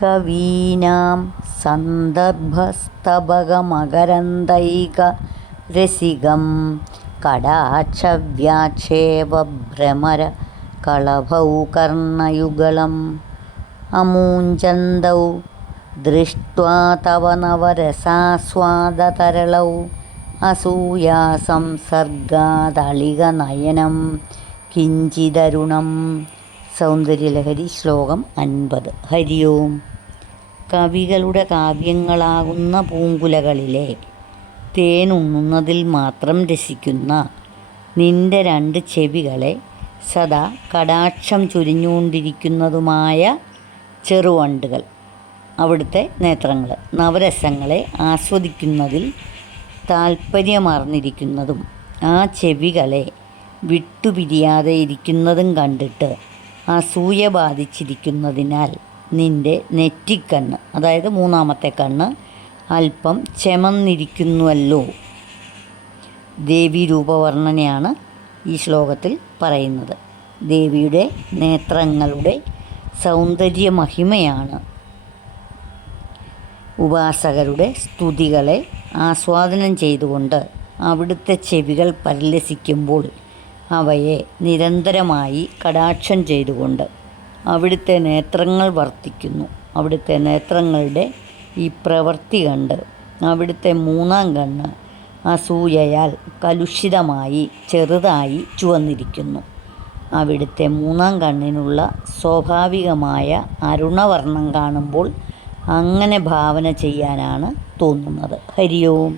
കവീനാം സന്ദർഭസ്തബകമകരന്ദൈകരസികം കടാക്ഷവ്യാക്ഷേപഭ്രമര കളഭൗ കർണയുഗളം അമൂഞ്ചന്തൗ ദൃഷ്ട്വാ തവ നവരസാസ്വാദതരളൗ അസൂയാസംസർഗാദളികനയനം കിഞ്ചിദരുണം. സൗന്ദര്യലഹരി ശ്ലോകം 50. ഹരി ഓം. കവികളുടെ കാവ്യങ്ങളാകുന്ന പൂങ്കുലകളിലെ തേനുണ്ണുന്നതിൽ മാത്രം രസിക്കുന്ന നിന്റെ 2 ചെവികളെ സദാ കടാക്ഷം ചൊരിഞ്ഞുകൊണ്ടിരിക്കുന്നതുമായ ചെറുവണ്ടുകൾ, അവിടുത്തെ നേത്രങ്ങൾ, നവരസങ്ങളെ ആസ്വദിക്കുന്നതിൽ താൽപ്പര്യമാർന്നിരിക്കുന്നതും ആ ചെവികളെ വിട്ടുപിരിയാതെ ഇരിക്കുന്നതും കണ്ടിട്ട് അസൂയ ബാധിച്ചിരിക്കുന്നതിനാൽ നിന്റെ നെറ്റിക്കണ്ണ്, അതായത് 3-ാമത്തെ കണ്ണ്, അല്പം ചെമന്നിരിക്കുന്നുവല്ലോ. ദേവി രൂപവർണ്ണനയാണ് ഈ ശ്ലോകത്തിൽ പറയുന്നത്. ദേവിയുടെ നേത്രങ്ങളുടെ സൗന്ദര്യമഹിമയാണ് ഉപാസകരുടെ സ്തുതികളെ ആസ്വാദനം ചെയ്തുകൊണ്ട് അവിടുത്തെ ചെവികൾ പരിലസിക്കുമ്പോൾ അവയെ നിരന്തരമായി കടാക്ഷം ചെയ്തുകൊണ്ട് അവിടുത്തെ നേത്രങ്ങൾ വർത്തിക്കുന്നു. അവിടുത്തെ നേത്രങ്ങളുടെ ഈ പ്രവൃത്തി കണ്ട് അവിടുത്തെ 3-ാം കണ്ണ് അസൂയയാൽ കലുഷിതമായി ചെറുതായി ചുവന്നിരിക്കുന്നു. അവിടുത്തെ 3-ാം കണ്ണിനുള്ള സ്വാഭാവികമായ അരുണവർണ്ണം കാണുമ്പോൾ അങ്ങനെ ഭാവന ചെയ്യാനാണ് തോന്നുന്നത്. ഹരി ഓം.